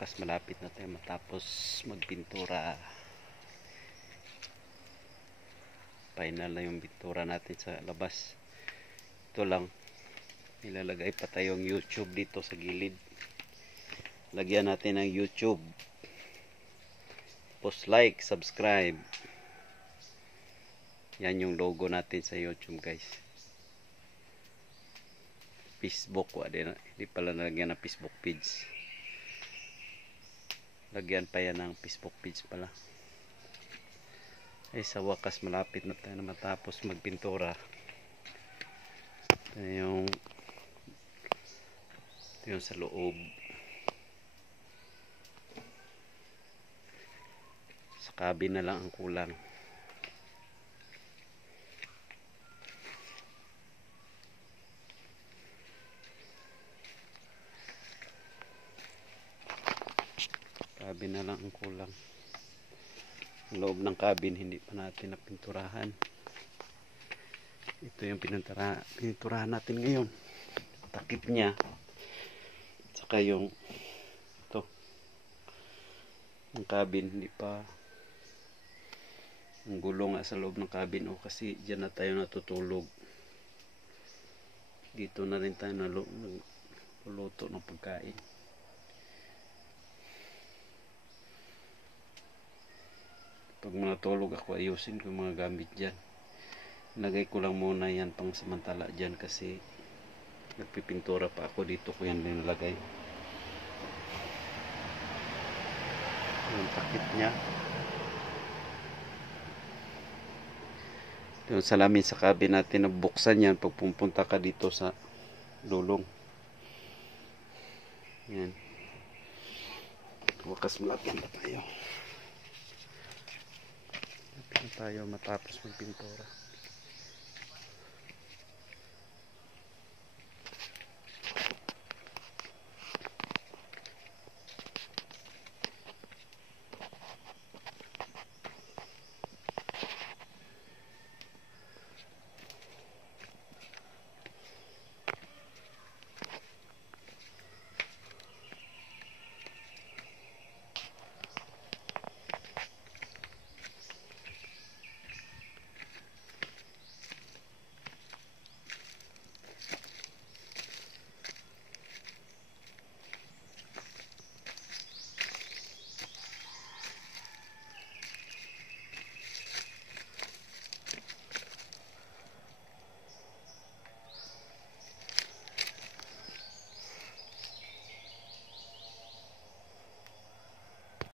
wakas malapit na tayo matapos magpintura. Final na yung pintura natin sa labas. Ito lang, ilalagay pa tayong YouTube dito sa gilid. Lagyan natin ng YouTube. Post, like, subscribe. Yan yung logo natin sa YouTube, guys. Facebook, hindi pala nalagyan ng Facebook page. Lagyan pa yan ng Facebook page pala. Ay, sa wakas malapit na tayo na matapos magpintura. Ito yung sa loob. Sa cabin na lang ang kulang. Cabin na lang ang kulang. Ang loob ng cabin hindi pa natin napinturahan. Ito yung pininturahan natin ngayon. Takip niya. Saka yung ito. Ang cabin hindi pa. Ang gulong sa loob ng cabin kasi dyan na tayo natutulog. Dito na rin tayo naluluto ng pagkain. Pag matulog ako, ayusin ko yung mga gamit dyan. Lagay ko lang muna yan pang samantala dyan kasi nagpipintura pa ako dito ko yan nilagay. Yung takip niya. Yung salamin sa cabin natin, nabuksan yan pag pupunta ka dito sa lulong. Yan. Wakas malapit na tayo. Malapit na tayo matapos magpintura.